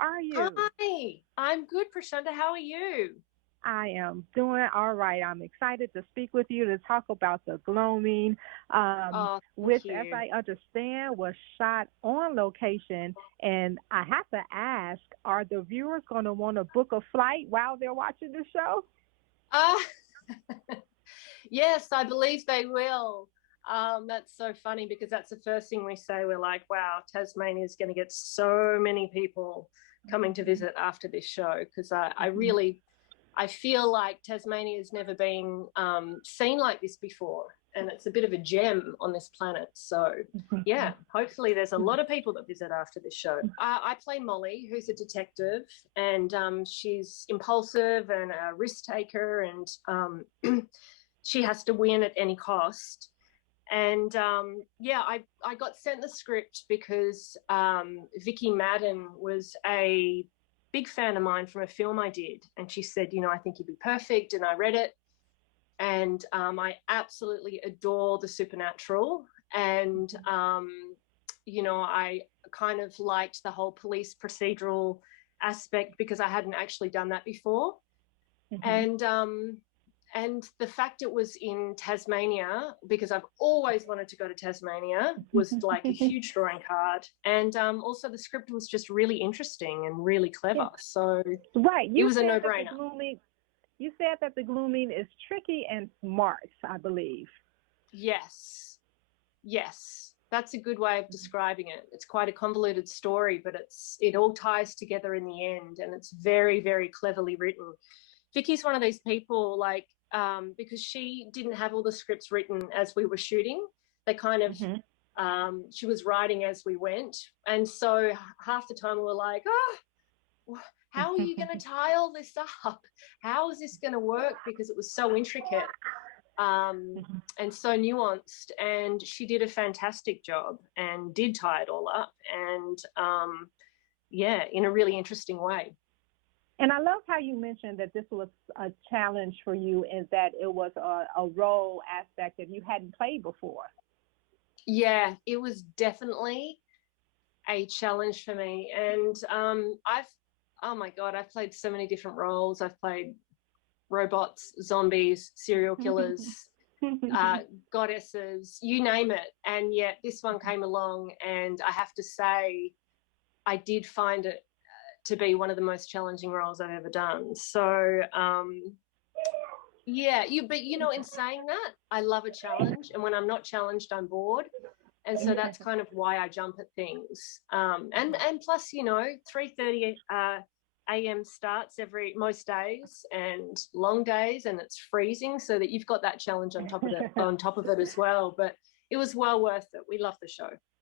are you? Hi, I'm good, Prashanda. How are you? I am doing all right. I'm excited to speak with you to talk about the gloaming, Oh, thank which, as you. I understand, was shot on location. And I have to ask, are the viewers going to want to book a flight while they're watching the show? Uh, yes, I believe they will. That's so funny because that's the first thing we say. We're like, wow, Tasmania is going to get so many people coming to visit after this show because I really, I feel like Tasmania has never been seen like this before, and it's a bit of a gem on this planet. So, yeah, hopefully there's a lot of people that visit after this show. I play Molly, who's a detective, and she's impulsive and a risk taker, and she has to win at any cost. And yeah, I got sent the script because Vicky Madden was a big fan of mine from a film I did. And she said, I think you'd be perfect. And I read it. And I absolutely adore the supernatural. And, I kind of liked the whole police procedural aspect because I hadn't actually done that before. Mm-hmm. And the fact it was in Tasmania, because I've always wanted to go to Tasmania, was like a huge drawing card. And also the script was just really interesting and really Yeah. clever. So Right. it You was a said that the no-brainer. glooming. You said that the glooming is tricky and smart, I believe. Yes. Yes. That's a good way of describing it. It's quite a convoluted story, but it all ties together in the end, and it's very, very cleverly written. Vicky's one of these people, like, because she didn't have all the scripts written as we were shooting. They kind of, Mm-hmm. she was writing as we went. And so half the time we were like, how are you going to tie all this up? How is this going to work? Because it was so intricate um, and so nuanced. And she did a fantastic job and did tie it all up. And yeah, in a really interesting way. And I love how you mentioned that this was a challenge for you in that it was a role aspect that you hadn't played before. Yeah, it was definitely a challenge for me. And oh my God, I've played so many different roles. I've played robots, zombies, serial killers, uh, goddesses, you name it. And yet this one came along, and I have to say, I did find it to be one of the most challenging roles I've ever done. So, yeah, but in saying that, I love a challenge. And when I'm not challenged, I'm bored. And so that's kind of why I jump at things. And plus, 3:30 a.m. starts every most days and long days, and it's freezing, so that you've got that challenge on top of it as well. But it was well worth it. We love the show.